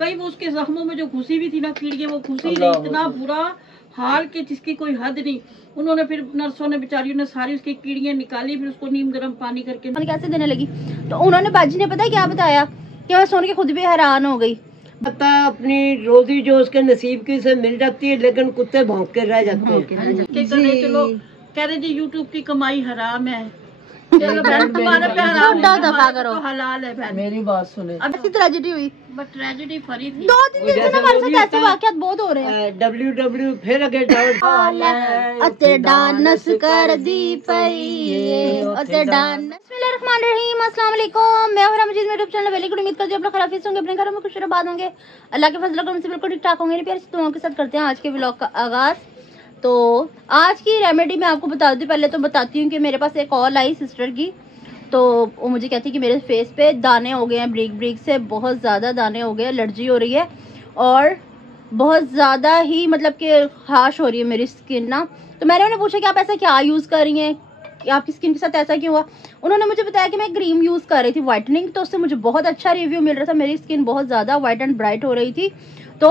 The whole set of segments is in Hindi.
कई वो उसके जख्मों में जो घुसी भी थी ना कीड़ियाँ, वो घुसी नहीं, इतना बुरा हाल के जिसकी कोई हद नहीं। उन्होंने फिर नर्सों ने बेचारियों ने सारी उसकी कीड़ियाँ निकाली, फिर उसको नीम गर्म पानी करके कैसे देने लगी। तो उन्होंने बाजी ने पता क्या बताया कि मैं सुन के खुद भी हैरान हो गई। पता अपनी रोजी जो उसके नसीब की से मिल जाती है, लेकिन कुत्ते भौंक के रह जाते हैं। चलो कह रहे जी यूट्यूब की कमाई हराम है, तुम्हारे पे हराम दफा करो, तो हलाल है बहन। मेरी बात सुने, अब ऐसी ट्रेजेडी हुई, बट ट्रेजेडी फरी थी। 2-3 दिन से हमारे साथ ऐसे वाकयात बहुत हो रहे हैं। WW फिर अगे अते डांस कर दी पई, अते डांस। बिस्मिल्लाहिर्रहमानिर्रहीम, अस्सलाम वालेकुम। मैं हूं रमजीत, मेरे यूट्यूब चैनल वेली गुड। उम्मीद करती हूं आप लोग खैरियत से होंगे, अपने घरों में खुश आबाद होंगे, अल्लाह के फजल करम से बिल्कुल ठीक ठाक होंगे। मेरे प्यारे दुआओं के साथ करते हैं आज के व्लॉग का आगाज। तो आज की रेमेडी मैं आपको बता दूं, पहले तो बताती हूँ कि मेरे पास एक कॉल आई सिस्टर की, तो वो मुझे कहती कि मेरे फेस पे दाने हो गए हैं, ब्रीक से बहुत ज़्यादा दाने हो गए हैं, एलर्जी हो रही है और बहुत ज़्यादा ही मतलब कि हाश हो रही है मेरी स्किन ना। तो मैंने उन्हें पूछा कि आप ऐसा क्या यूज़ कर रही हैं, कि आपकी स्किन के साथ ऐसा क्यों हुआ। उन्होंने मुझे बताया कि मैं क्रीम यूज़ कर रही थी वाइटनिंग, तो उससे मुझे बहुत अच्छा रिव्यू मिल रहा था, मेरी स्किन बहुत ज़्यादा वाइट एंड ब्राइट हो रही थी। तो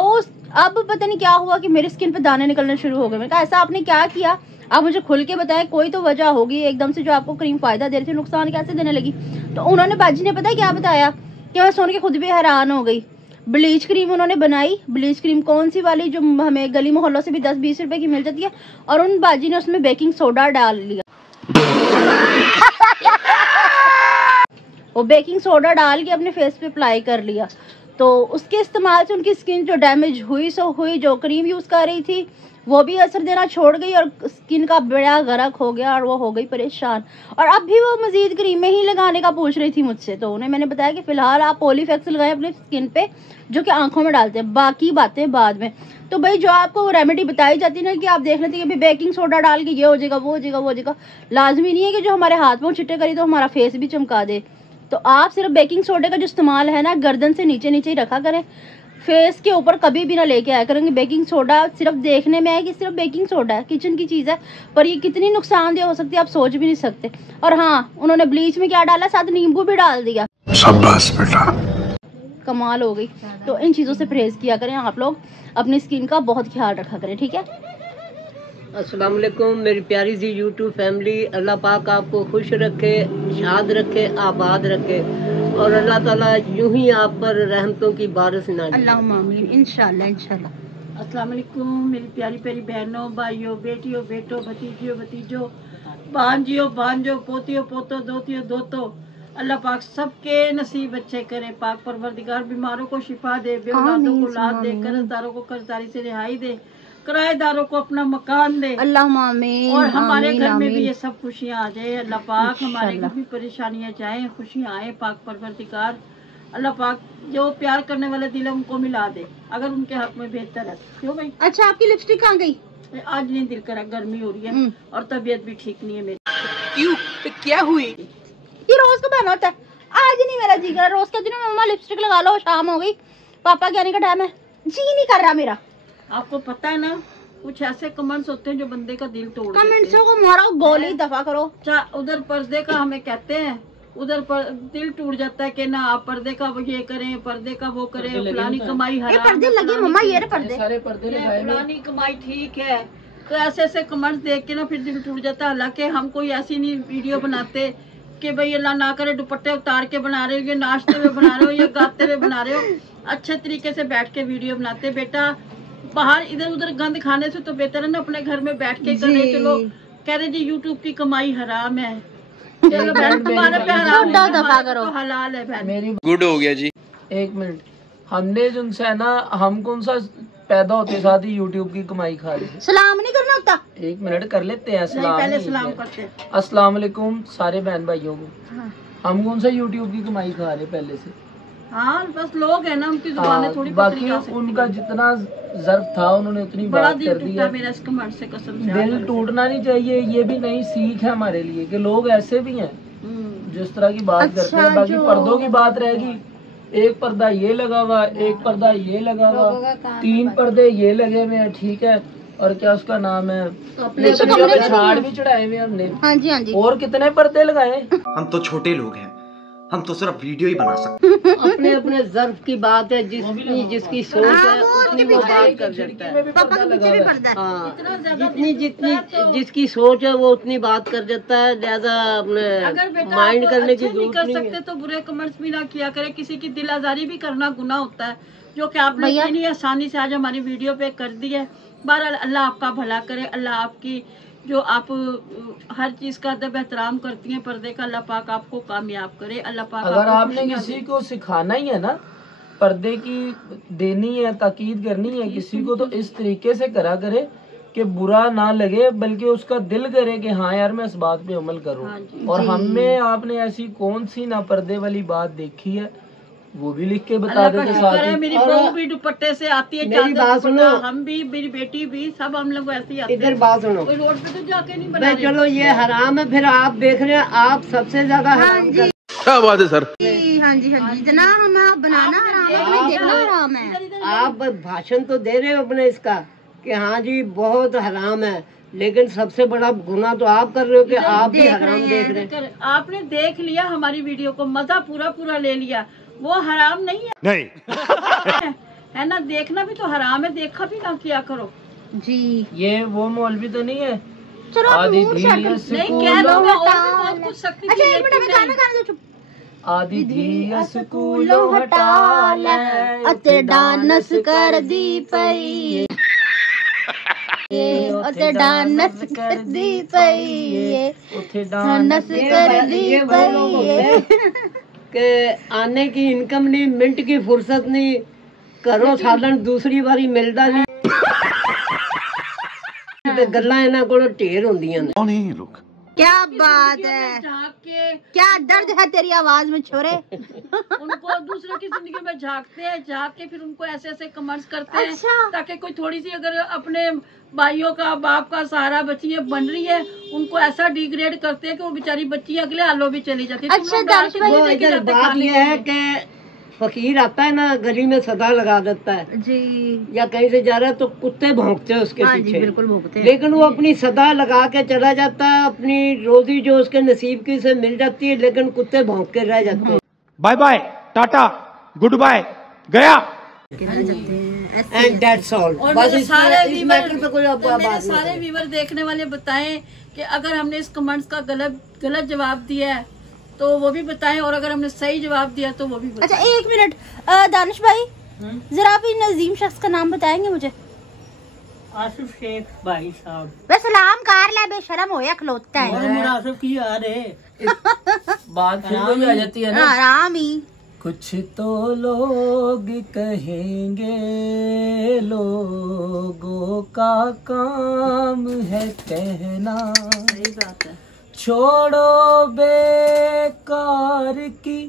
अब पता नहीं क्या हुआ कि मेरी स्किन पे दाने निकलने शुरू हो गए। मैंने कहा ऐसा आपने क्या किया, आप मुझे खुल के बताएं, कोई तो वजह होगी एकदम से जो आपको क्रीम फायदा दे रही थी, नुकसान कैसे देने लगी। तो उन्होंने बाजी ने पता क्या बताया कि मैं सुन के खुद भी हैरान हो गई। ब्लीच क्रीम उन्होंने बनाई, ब्लीच क्रीम कौन सी वाली जो हमें गली मोहल्लों से भी 10-20 रुपए की मिल जाती है, और उन बाजी ने उसमें बेकिंग सोडा डाल लिया। वो बेकिंग सोडा डाल के अपने फेस पे अप्लाई कर लिया। तो उसके इस्तेमाल से उनकी स्किन जो डैमेज हुई सो हुई, जो क्रीम यूज़ कर रही थी वो भी असर देना छोड़ गई और स्किन का बड़ा गरक हो गया और वो हो गई परेशान। और अब भी वो मजीद क्रीम में ही लगाने का पूछ रही थी मुझसे। तो उन्हें मैंने बताया कि फ़िलहाल आप पॉलीफेक्स लगाएं अपनी स्किन पे, जो कि आंखों में डालते हैं, बाकी बातें बाद में। तो भाई जो आपको रेमेडी बताई जाती है ना कि आप देख लेते हैं कि बेकिंग सोडा डाल के ये हो जाएगा, वो हो जाएगा, वो हो जाएगा, लाजमी नहीं है कि जो हमारे हाथ में छिटे करी तो हमारा फेस भी चमका दे। तो आप सिर्फ बेकिंग सोडे का जो इस्तेमाल है ना, गर्दन से नीचे नीचे ही रखा करें, फेस के ऊपर कभी भी ना लेके आया करेंगे। बेकिंग सोडा सिर्फ देखने में है कि सिर्फ बेकिंग सोडा है, किचन की चीज़ है, पर ये कितनी नुकसानदेह हो सकती है आप सोच भी नहीं सकते। और हाँ, उन्होंने ब्लीच में क्या डाला, साथ नींबू भी डाल दिया। शाबाश बेटा, कमाल हो गई। तो इन चीज़ों से परहेज किया करें आप लोग, अपनी स्किन का बहुत ख्याल रखा करें, ठीक है। अस्सलाम वालेकुम मेरी प्यारी सी यूट्यूब फैमिली, अल्लाह पाक आपको खुश रखे, शाद रखे, आबाद रखे, और अल्लाह ताला यूं ही आप पर रहमतों की बारिश ना अल्लाहुम्मा आमीन, इंशाल्लाह इंशाल्लाह। अस्सलाम वालेकुम मेरी प्यारी प्यारी बहनों, भाइयों, बेटियों, बेटों, भतीजियों, भतीजों, भांजियों, भांजों, पोतियों, पोतों, दोतियों, दोतों, अल्लाह पाक सबके नसीब अच्छे करे। पाक परवरदिगार बीमारों को शिफा दे, बेऔलादों को औलाद दे, कर्जदारों को कर्जदारी से रिहाई दे, किराएदारों को अपना मकान दे, अल्लाहुम्मा आमीन, और हमारे आमीन, घर में आमीन। भी ये सब खुशियाँ आ जाए। अल्लाह पाक हमारे घर भी परेशानियाँ जाए, खुशियाँ आए। पाक परवरदिगार अल्लाह पाक जो प्यार करने वाले दिल है उनको मिला दे, अगर उनके हक में बेहतर है। क्यों भाई? अच्छा, आपकी लिपस्टिक कहाँ गई? आज नहीं दिल करा, गर्मी हो रही है और तबीयत भी ठीक नहीं है मेरी। क्यों, तो क्या हुई? ये रोज का बहाना होता है, आज नहीं मेरा जी कर रहा। रोज कहती हूँ मम्मा लिपस्टिक लगा लो, शाम हो गई, पापा के आने का टाइम है, जी नहीं कर रहा मेरा। आपको पता है ना, कुछ ऐसे कमेंट्स होते हैं जो बंदे का दिल तोड़ देते हैं। कमेंट्सों को मारो, गोली दफा करो। उधर पर्दे का हमें कहते हैं, उधर पर दिल टूट जाता है कि ना आप पर्दे का ये करें, पर्दे का वो करें, फलानी कमाई हराम, पर्दे लगे मम्मा, ये पर्दे, सारे पर्दे लगाए, फलानी कमाई ठीक है। तो ऐसे ऐसे कमेंट्स देख के ना फिर दिल टूट जाता है। हालांकि हम कोई ऐसी नहीं वीडियो बनाते कि भाई अल्लाह ना करे दुपट्टे उतार के बना रहे हो, ये नाचते हुए बना रहे हो, या गाते हुए बना रहे हो। अच्छे तरीके से बैठ के वीडियो बनाते। बेटा बाहर इधर उधर गंद खाने से तो बेहतर है ना अपने घर में बैठ के करे। चलो कह रहे जी यूट्यूब की कमाई हराम है, तुम्हारे पे हराम दफा करो, तो हलाल है बहन। मेरी गुड हो गया जी। एक मिनट, हमने जिनसे है ना, हम कौन सा पैदा होते साथ ही यूट्यूब की कमाई खा रहे हैं। सलाम नहीं करना होता? एक मिनट कर लेते हैं, नहीं, पहले सलाम करते हैं। अस्सलाम वालेकुम सारे बहन भाइयों को। हाँ। हम कौन सा यूट्यूब की कमाई खा रहे पहले से? हाँ, बस लोग है ना, उनकी जुबानें थोड़ी बाकी उनका जितना जर्फ था उन्होंने उतनी बात कर दी है। मेरा इस कमेंट से कसम से दिल टूटना नहीं चाहिए, ये भी नई सीख है हमारे लिए कि लोग ऐसे भी हैं जो इस तरह की बात करते हैं। बाकी पर्दों की बात रहेगी, एक पर्दा ये लगा हुआ, एक पर्दा ये लगा हुआ, 3 पर्दे ये लगे हुए हैं, ठीक है। और क्या उसका नाम है, छाड़ भी चढ़ाए हुए हमने। हाँ जी, हाँ जी। और कितने पर्दे लगाए? हम तो छोटे लोग हैं, हम तो सिर्फ वीडियो ही बना सकते हैं। अपने अपने ज़र्फ की बात है, जिसकी जिसकी सोच है उतनी वो बात कर सकता है। हाँ, जिसकी सोच है वो उतनी बात कर देता है, ज़्यादा अपने माइंड करने की जरूरत नहीं कर सकते तो बुरे कमेंट्स भी ना किया करे। किसी की दिल आजारी भी करना गुनाह होता है, जो कि आपने इतनी आसानी से आज हमारी वीडियो पे कर दी है। बहरहाल अल्लाह आपका भला करे, अल्लाह आपकी जो आप हर चीज का अदब एहतराम करती हैं पर्दे का, अल्लाह पाक आपको कामयाब करे। अल्लाह पाक अगर आपने किसी को सिखाना ही है ना, पर्दे की देनी है, ताकीद करनी है किसी को, तो इस तरीके से करा करे कि बुरा ना लगे, बल्कि उसका दिल करे कि हाँ यार मैं इस बात पे अमल करूँ। और हमें आपने ऐसी कौन सी ना पर्दे वाली बात देखी है वो भी लिख के बता देते साथ ही। मेरी बहू भी दुपट्टे से आती है, मेरी बात सुनो, हम भी, मेरी बेटी भी, सब हम लोग ऐसे ही आते हैं। इधर बात सुनो, कोई रोड पे तो जाके नहीं बना रहे। चलो ये हराम है, फिर आप देख रहे हैं, आप सबसे ज्यादा हराम कर। क्या बात है सर? हाँ जी जितना हम बनाना हराम है, देखना हराम है। आप भाषण तो दे रहे हो अपने इसका कि हाँ जी बहुत हराम है, लेकिन सबसे बड़ा गुनाह तो आप कर रहे हो कि आप भी हराम देख रहे हैं। आपने देख लिया हमारी वीडियो को, मजा पूरा ले लिया, वो हराम नहीं है। नहीं है ना, देखना भी तो हराम है, देखा भी ना किया करो जी। ये वो मौलवी तो नहीं है? चलो आदि मूड धी शांत यस नहीं कूलो कह दो, मैं और भी बहुत कुछ सकती अच्छा थी, एक मिनट में लेकिन गाना गाने दो, चुप। आदि धी स्कूलों हटा ले अते डांस कर दी पई, अते डांस कर दी पई, उथे डांस कर दी ये वो लोग होते हैं कि आने की इनकम नहीं, मिनट की फुर्सत नहीं, करो साधन दूसरी बारी मिलता नहीं। गल्लां इन्हां कोल ढेर होंदियां ने। कौन है ये लोग? क्या बात है, झांक के क्या दर्द है तेरी आवाज में छोरे। उनको दूसरे की जिंदगी में झांकते हैं, झांक के फिर उनको ऐसे ऐसे कमेंट्स करते हैं, अच्छा। ताकि कोई थोड़ी सी अगर अपने भाइयों का बाप का सहारा बच्ची बन रही है, उनको ऐसा डिग्रेड करते हैं कि वो बेचारी बच्ची अगले हालों भी चली जाती है। अच्छा दानिश भाई, वो इधर बात यह है कि फकीर आता है ना, गली में सदा लगा देता है जी, या कहीं से जा रहा है तो कुत्ते भौंकते हैं उसके हाँ जी पीछे, बिल्कुल भोगते हैं। लेकिन वो अपनी सदा लगा के चला जाता है, अपनी रोजी जो उसके नसीब की से मिल जाती है, लेकिन कुत्ते भौंक के रह जाते हैं। Bye bye, tata, good bye, गया। And that's all. और बस मेरे इस मैटर पे कोई अब बात मेरे नहीं सारे करें। व्यूवर देखने वाले बताएं कि अगर हमने इस कमेंट्स का गलत जवाब दिया है तो वो भी बताएं, और अगर हमने सही जवाब दिया तो वो भी बताएं। अच्छा एक मिनट दानिश भाई, जरा आप इन अजीम शख्स का नाम बताएंगे मुझे? आसिफ शेख भाई साहब। वे सलाम कार ले, बेशरम होया खलोता है। मुनासिब की यार है। बात फिर वही आ जाती है ना, आराम ही। कुछ तो लोग कहेंगे लोगों का काम है कहना, सही बात है। छोड़ो बेकार की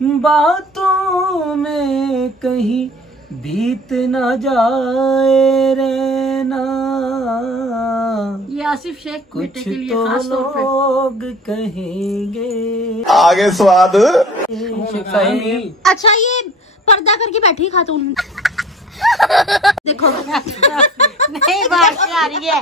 बातों में कहीं बीत ना जाए रहना, ये आसिफ शेख कुछ बेटे के लिए तो खास तौर पे। लोग कहेंगे। आगे स्वाद अच्छा ये पर्दा करके बैठी खातून देखो नहीं बाहर से आ रही है,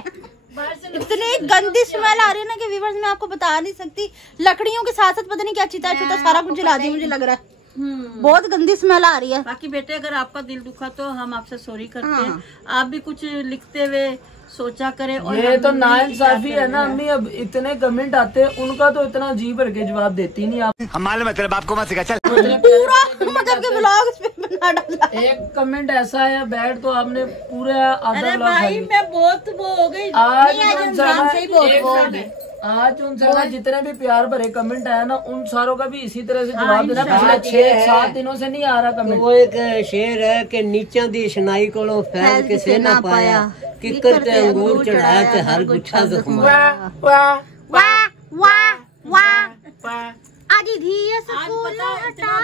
इतनी गंदी स्मेल आ रही है ना कि व्यूअर्स मैं आपको बता नहीं सकती। लकड़ियों के साथ साथ पता नहीं क्या चीता चीता सारा कुछ जला दी, मुझे लग रहा है बहुत गंदी स्मेल आ रही है। बाकी बेटे अगर आपका दिल दुखा तो हम आपसे सॉरी करते हैं, आप भी कुछ लिखते हुए सोचा करें। और ये तो नाइंसाफी है ना अम्मी, अब इतने कमेंट आते हैं, उनका तो इतना जी भर के जवाब देती नहीं आप। हम मालूम है तेरे बाप को मत सिखा, चल। पूरा मतलब के ब्लॉग इस पे बना डाला। एक कमेंट ऐसा है बैठ तो आपने पूरे आधा अरे ब्लॉग भाई मैं बहुत वो हो गई। आज उनसे ना जितने भी प्यार भरे कमेंट आया ना, उन सारों का भी इसी तरह से जवाब देना। पिछले 6-7 दिनों से नहीं आ रहा कमेंट। वो एक शेर है कि नीचा दी शनाई कोलों फैल किसे ना पाया, किकर ते अंगूर चढ़ाया ते हर गुच्छा जख्माया। वाह वाह वाह आदि धी स्कूल हटा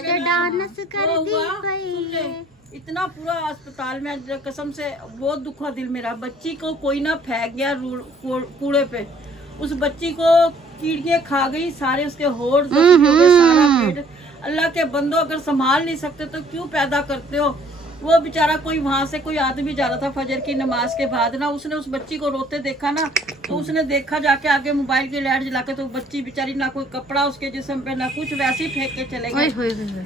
ले, डांस कर दी पई। इतना पूरा अस्पताल में कसम से बहुत दुखा दिल मेरा। बच्ची को कोई ना फेंक गया कूड़े पे, उस बच्ची को कीड़ियाँ खा गई, सारे उसके होड़ सारा पेट। अल्लाह के बंदो अगर संभाल नहीं सकते तो क्यों पैदा करते हो? वो बेचारा कोई वहां से कोई आदमी जा रहा था फजर की नमाज के बाद ना, उसने उस बच्ची को रोते देखा ना, तो उसने देखा जाके आगे मोबाइल की लाइट जला के, तो बच्ची बेचारी ना कोई कपड़ा उसके जिस्म पे ना कुछ, वैसे ही फेंक के चले गए।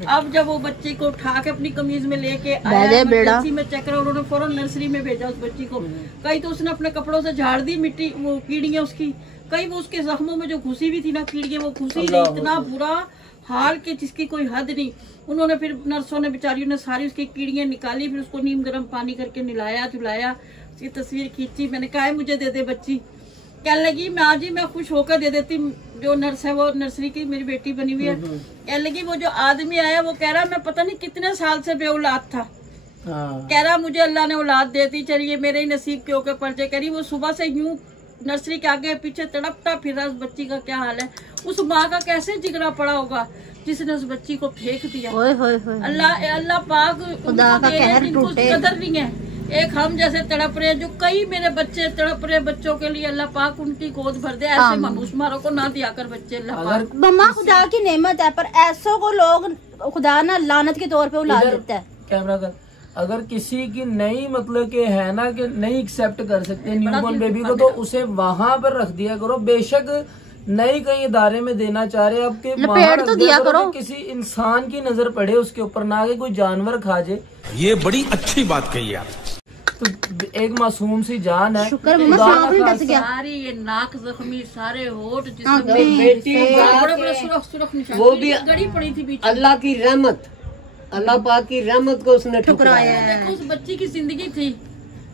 अब जब वो बच्ची को उठा के अपनी कमीज में लेके आया, इमरजेंसी में चेक करा, उन्होंने फौरन नर्सरी में भेजा उस बच्ची को। कहीं तो उसने अपने कपड़ों से झाड़ दी मिट्टी, वो कीड़ियां उसकी, कहीं वो उसके जख्मों में जो घुसी हुई थी ना कीड़ियां, वो घुसी नहीं, इतना बुरा हाल के जिसकी कोई हद नहीं। उन्होंने फिर नर्सों ने बेचारियों ने सारी उसकी कीड़ियां निकाली, फिर उसको नीम गर्म पानी करके नहलाया धुलाया, उसकी तस्वीर खींची। मैंने कहा है मुझे दे दे बच्ची, कहने लगी माँ जी मैं खुश होकर दे देती, जो नर्स है वो नर्सरी की मेरी बेटी बनी हुई है। कहने लगी वो जो आदमी आया वो कह रहा मैं पता नहीं कितने साल से बेऔलाद था, कह रहा मुझे अल्लाह ने औलाद दे दी, चलिए मेरे ही नसीब के होकर पर्चे। कह रही वो सुबह से यूं नर्सरी के आगे पीछे तड़पता फिर रहा, उस बच्ची का क्या हाल है, उस माँ का कैसे जिगरा पड़ा होगा जिसने उस बच्ची को फेंक दिया। अल्लाह पाक खुदा का कहर टूटे, कदर नहीं है। एक हम जैसे तड़प रहे, जो कई मेरे बच्चे तड़प रहे, बच्चों के लिए अल्लाह पाक उनकी गोद भर दे, ऐसे मनुष्य मारो को ना दिया कर बच्चे अल्लाह पाक। मम्मा खुदा की नेमत है, पर ऐसों को लोग खुदा ना लानत के तौर पे औलाद देता है। कैमरा कर, अगर किसी की नहीं मतलब के है ना कि नहीं एक्सेप्ट कर सकते न्यूबॉर्न बेबी को, तो उसे वहां पर रख दिया करो। बेशक नहीं कहीं इदारे में देना चाह रहे आपके, पेड़ तो दिया करो, किसी इंसान की नजर पड़े उसके ऊपर, ना कि कोई जानवर खा जाए। ये बड़ी अच्छी बात कही आप। तो एक मासूम सी जान है, शुक्र मम्मा सांप नहीं डस गया। सारी ये नाक जख्मी, सारे होठ बेटी बड़े बड़े सुरख निशान, वो भी गड़ी पड़ी थी बीच। अल्लाह की रहमत, अल्लाह पाक की रहमत को उसने ठुकराया। देखो उस बच्ची की जिंदगी थी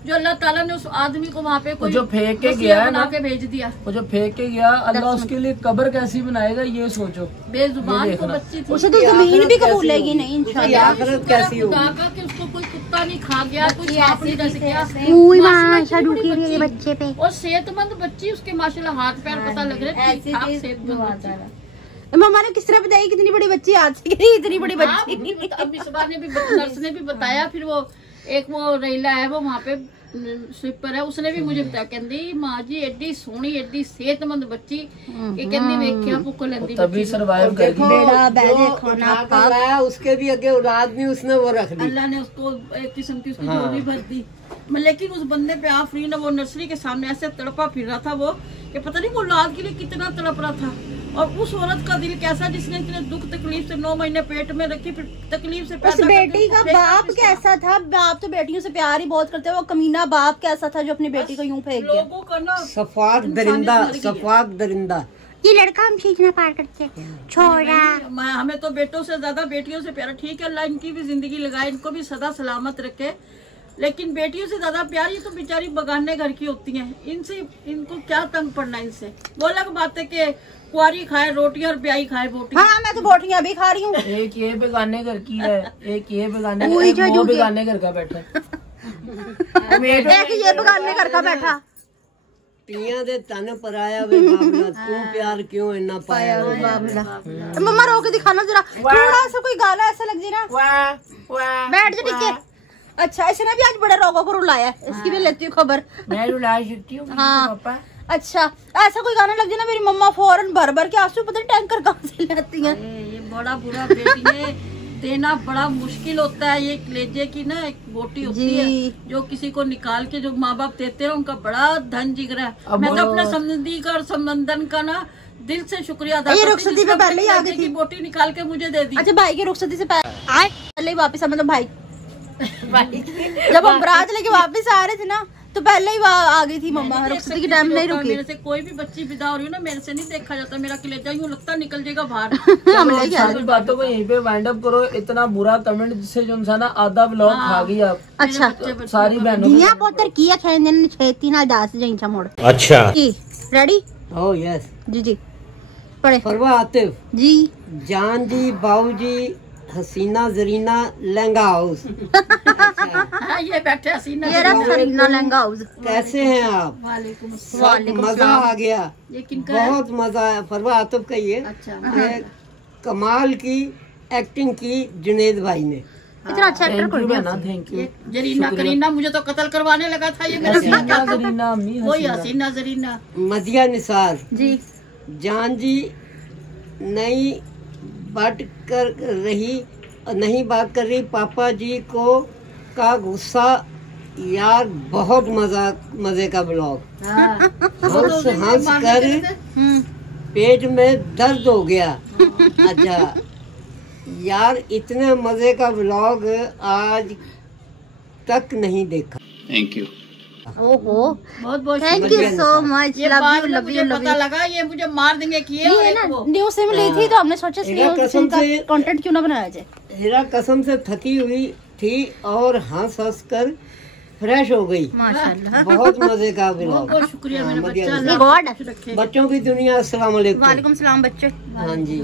जो अल्लाह ताला ने उस आदमी को वहाँ पे कोई जो फेंक के गया है बना के भेज दिया, वो जो फेंक के गया, अल्लाह उसके लिए कब्र कैसी बनाएगा ये सोचो। बेजुबान को बच्ची थी, उसे तो जमीन भी कबूलेगी नहीं इंशाल्लाह। आखिरत कैसी होगी? कि उसको कोई कुत्ता नहीं खा गया, कोई सांप नहीं डस गया, बच्चे पे। और सेहतमंद बच्ची, उसके माशाल्लाह हाथ पैर पता लग रहे ठीक ठाक सेहतमंद बच्ची। मम्मा ने किस तरह बताई कितनी बड़ी बच्ची आज से गई, इतनी बड़ी बच्ची। अब इस बार ने भी नर्स ने भी बताया, फिर वो एक वो रैला है वो वहाँ पे स्वीपर है, उसने भी मुझे बताया, कहती माँ जी एडी सोहनी एडी सेहतमंद बच्ची, ये कहती वेख्या भुख लंदी तभी सरवाइव कर गई। बेड़ा बैठे खाना खाया, उसके भी आगे औलाद नहीं उसने वो रख दी, अल्लाह ने उसको एक किस्म की उसकी जोड़ी भर दी। लेकिन उस बंदे पे आफरीन, वो नर्सरी के सामने ऐसे तड़पा फिर रहा था वो, कि पता नहीं वो औलाद के लिए कितना तड़प रहा था। और उस औरत का दिल कैसा जिसने इतने दुख तकलीफ से 9 महीने पेट में रखी, फिर तकलीफ से उस बेटी का बाप कैसा था? बाप तो बेटियों से प्यार ही बहुत करते हैं, वो कमीना बाप कैसा था जो अपनी बेटी को यूं फेंक दिया? लोगों का ना सफाक दरिंदा, सफाक दरिंदा। ये लड़का हम खींचना पार करते छोड़ा। हमें तो बेटों से ज्यादा बेटियों से प्यार। ठीक है अल्लाह इनकी भी जिंदगी लगाए, इनको भी सदा सलामत रखे, लेकिन बेटियों से ज्यादा प्यार, ये तो बेचारी बगाने घर की होती हैं, इनसे इनको क्या तंग पड़ना इनसे। वो अलग बात है कि कुआरी खाए रोटियां और ब्याई खाए बोटी। हाँ मैं तो बोटियां भी खा रही हूँ। एक ये बेगाने घर की है, एक ये बेगाने घर का बैठा, एक ये बेगाने घर का बैठा। तियां दे तन पर आया वे बाबला, तू प्यार क्यों इतना पाया वे बाबला। मम्मा रो के दिखाना जरा, थोड़ा सा कोई गाला ऐसा लग जाए ना। बैठ जा नीचे। अच्छा इसने भी आज बड़े रोगों को रुलाया, इसकी भी लेती हूँ खबर। मैं रुला सकती हूँ हाँ अच्छा, ऐसा कोई गाना लग जाए ना मेरी मम्मा फौरन भर भर के आंसू पता नहीं टैंकर कहाँ से लाती हैं। ये बड़ा बुरा बेटी ने देना बड़ा मुश्किल होता है। ये कलेजे की ना एक बोटी होती है जो किसी को निकाल के जो माँ बाप देते हैं, उनका बड़ा धन जिगरा है। मैं तो अपने संबंधी का और संबंधन का ना दिल से शुक्रिया अदा करती हूँ। रुखसती पे पहले ही आ गई थी, बोटी निकाल के मुझे दे दी। अच्छा भाई की रुखसती से पहले ही वापस, मतलब भाई जब हम बारात लेके वापस आ रहे थे ना तो पहले ही आ गई थी मम्मा, रुखसती की टाइम नहीं रुकी। मेरे से कोई भी बच्ची विदा हो रही है ना, मेरे से नहीं देखा जाता, मेरा कलेजा यूं लगता निकल जाएगा बाहर। सारी बातों को यहीं पे वाइंड अप करो। इतना बुरा कमेंट जिससे जो इंसान आधा ब्लॉग खा गई आप। अच्छा सारी बहनों दुनिया पोतर किया खेलने ने छेती ना दास जाइंचा मोड़। अच्छा रेडी? ओह यस जी जी पढ़े। फरवा आतिफ जी, जान जी, बाबू जी, हसीना जरीना लहंगा हाउस। ये बैठे हसीना जरीना लहंगा हाउस। कैसे हैं आप? वालेकुम सब मजा आ गया, बहुत मजा आया। फरवा आतिफ का ये कमाल की एक्टिंग की जुनेद भाई ने। इतना अच्छा एक्टर कोई नहीं ना। थैंक यू जरीना करीना, मुझे तो कत्ल करवाने लगा था ये मेरा। जरीना वही हसीना जरीना। मजिया निसार जी, जान जी नहीं बात कर रही पापा जी को का गुस्सा यार बहुत मजे का ब्लॉग। हंस कर पेट में दर्द हो गया। अच्छा यार इतने मजे का ब्लॉग आज तक नहीं देखा। Thank you. ओहो बहुत बहुत थैंक यू सो मच। ये बाद में मुझे पता लगा ये मुझे मार देंगे कि ये ना न्यूज़ से मिली थी तो हमने सोचा कंटेंट क्यों ना बनाया जाए। हीरा कसम से थकी हुई थी और हंस कर फ्रेश हो गई। माशाल्लाह बहुत मजे का ब्लॉग। बहुत शुक्रिया मेरा मदिया बच्चा। बच्चों की दुनिया। अस्सलाम वालेकुम। वालेकुम सलाम बच्चे। हाँ जी।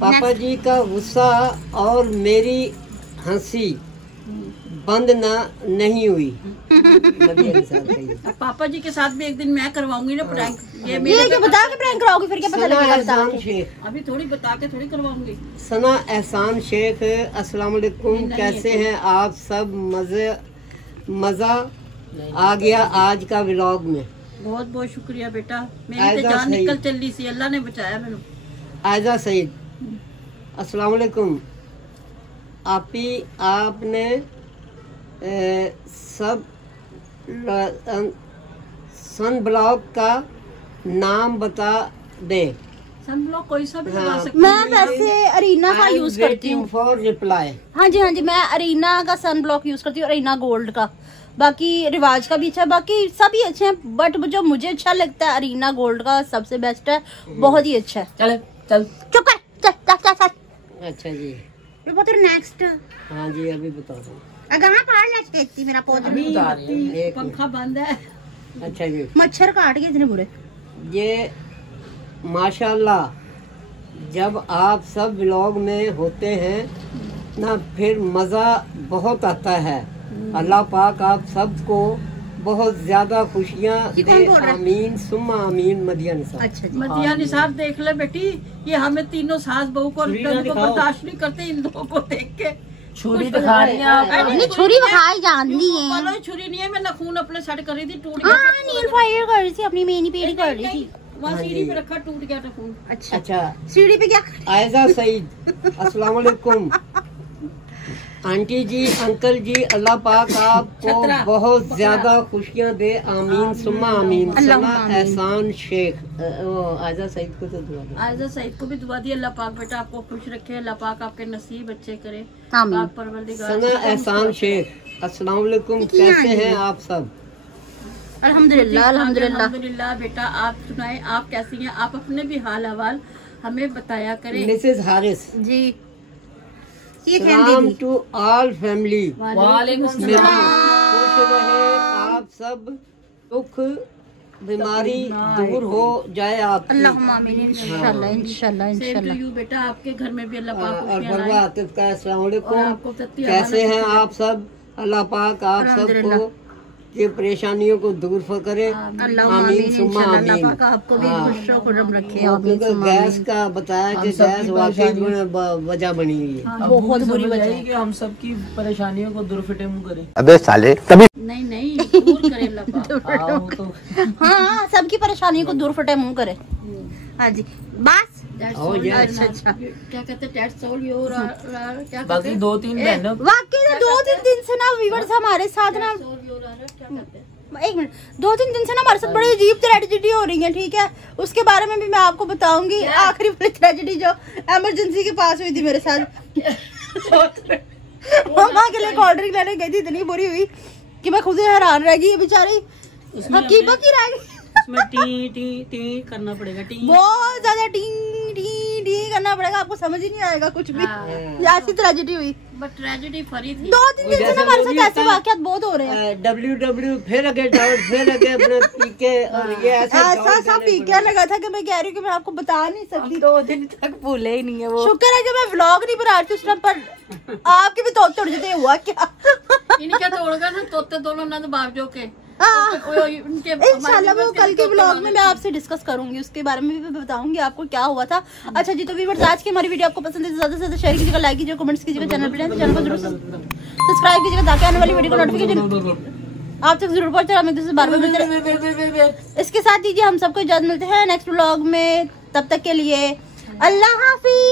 पापा जी का गुस्सा और मेरी हंसी बंद नहीं हुई। पापा जी के साथ भी एक दिन मैं करवाऊंगी ना प्रैंक। ये क्यों बता के प्रैंक कराओगी फिर क्या पता लगेगा बता के? अभी थोड़ी बता के थोड़ी करवाऊंगी। सना एहसान शेख अस्सलाम वालेकुम, कैसे हैं आप सब? मजा आ गया आज का व्लॉग में। बहुत बहुत शुक्रिया बेटा। मेरी तो जान निकल चली सी, अल्लाह ने बचाया मैंने। आयजा सईद अस्सलाम वालेकुम। आपने सब सन ब्लॉग का नाम बता दे। सन ब्लॉग कोई सा भी लगा सकते। मैं वैसे अरीना का यूज करती हूँ फॉर रिप्लाई। हाँ जी मैं अरीना का सन ब्लॉक यूज करती हूँ, अरीना गोल्ड का। बाकी रिवाज का भी अच्छा है, बाकी सभी अच्छे हैं, बट जो मुझे अच्छा लगता है अरीना गोल्ड का सबसे बेस्ट है, बहुत ही अच्छा है। चल चुप कर, चल। अच्छा जी नेक्स्ट। हाँ जी अभी बता दो। मेरा पौधा पंखा बंद है। अच्छा जी मच्छर काट गए इतने बुरे। ये माशाल्लाह जब आप सब व्लॉग में होते हैं ना फिर मज़ा बहुत आता है। अल्लाह पाक आप सबको बहुत ज्यादा खुशियाँ दे। आमीन सुम्मा आमीन। मदिया निसार। अच्छा जी मदिया निसार देख ले बेटी, ये हमें तीनों सास बहू को बर्दाश्त नहीं करते इन लोगों को देख के। छुरी दिखा रही है आप। छुरी खाई जानती है। छुरी नहीं है, मैं नाखून अपने सेट कर रही थी, टूट गया। नील फायर कर रही थी, अपनी मेनी पेड़ी कर रही थी। वहाँ सीढ़ी पे रखा, टूट गया नाखून। अच्छा सीढ़ी पे क्या? आयजा सईद अस्सलाम वालेकुम। आंटी जी अंकल जी अल्लाह पाक आपको बहुत ज्यादा खुशियाँ दे। आमीन सुम्मा आमीन। सना एहसान शेख आयजा सईद को तो दुआ दे। आयजा सईद को भी दुआ दी। अल्लाह पाक बेटा आपको खुश रखे, अल्लाह पाक आपके नसीब अच्छे करे। सना एहसान शेख अस्सलाम वालेकुम, कैसे हैं आप सब? अल्हम्दुलिल्लाह बेटा। आप सुनाए, आप कैसी हैं? आप अपने भी हाल हवाल हमें बताया करें। मिसेज हारिस जी सलाम टू ऑल फैमिली। वालेकुम सलाम। खुश रहे आप सब, दुख बीमारी दूर हो जाए आप। इंशाल्लाह। बेटा आपके घर में भी अल्लाह पाक आतिफ का अस्सलाम वालेकुम, कैसे हैं आप सब? अल्लाह पाक आप सबको ये परेशानियों को दूर करे। आमीन सुम्मा आमीन। आपको भी खुश रखे। गैस का बताया कि गैस वाकई वजह बनी हुई है। बहुत बुरी वजह है कि हम सबकी परेशानियों को दूर फिटे मुँह करें। अबे साले तभी नहीं दूर करे अल्लाह पाक। हाँ सबकी परेशानियों को दूर फटे मुंह करे। हाँ जी बस। अच्छा क्या कहते हैं? बाकी 2-3 बहनों वाकई 2-3 दिन से ना व्यूअर्स हमारे साथ ना, एक मिनट, 2-3 दिन से ना हमारे साथ बड़ी अजीब ट्रेजेडी हो रही है। ठीक है, उसके बारे में भी मैं आपको बताऊंगी। आखिरी वाली ट्रेजेडी जो इमरजेंसी के पास हुई थी मेरे साथ। मम्मा के लिए कोल्ड ड्रिंक लेने गई थी, इतनी बुरी हुई कि मैं खुद ही हैरान रह गई। बेचारी हकीबा की रह गई। उसमें टी टी टी करना पड़ेगा। टी बहुत ज्यादा टी टी टी करना पड़ेगा, आपको समझ ही नहीं आएगा कुछ भी। ऐसी ट्रेजेडी हुई, बट ट्रेजेडी फरी थी। 2-3 दिन से हमारे साथ ऐसे वाकयात बहुत हो रहे हैं। WW फिर आगे अपना पीके और ये ऐसा पीके लगा था कि मैं कह रही हूँ कि मैं आपको बता नहीं सकती। 2 दिन तक भूले ही नहीं है वो। शुक्र है कि मैं व्लॉग नहीं बना रही थी उस टाइम पर। आपके भी तोते उड़ जाते, हुआ क्या? इनके तोड़ गए ना तोते दोनों नंद बाबजो के। इंशाल्लाह वो कल के ब्लॉग में मैं आपसे डिस्कस करूंगी, उसके बारे में भी बताऊंगी आपको क्या हुआ था। अच्छा जी तो व्यूअर्स आज की हमारी वीडियो आपको पसंद है तो ज्यादा से ज्यादा शेयर कीजिएगा, लाइक कीजिएगा, कमेंट्स कीजिएगा, चैनल पर चैनल को जरूर सब्सक्राइब कीजिएगा ताकि आने वाली वीडियो को नोटिफिकेशन आप तक जरूर पहुंचे। हम एक दूसरे बार में मिलते हैं। इसके साथ दीजिए हम सबको इजाजत, मिलते हैं नेक्स्ट ब्लॉग में। तब तक के लिए अल्लाह हाफिज।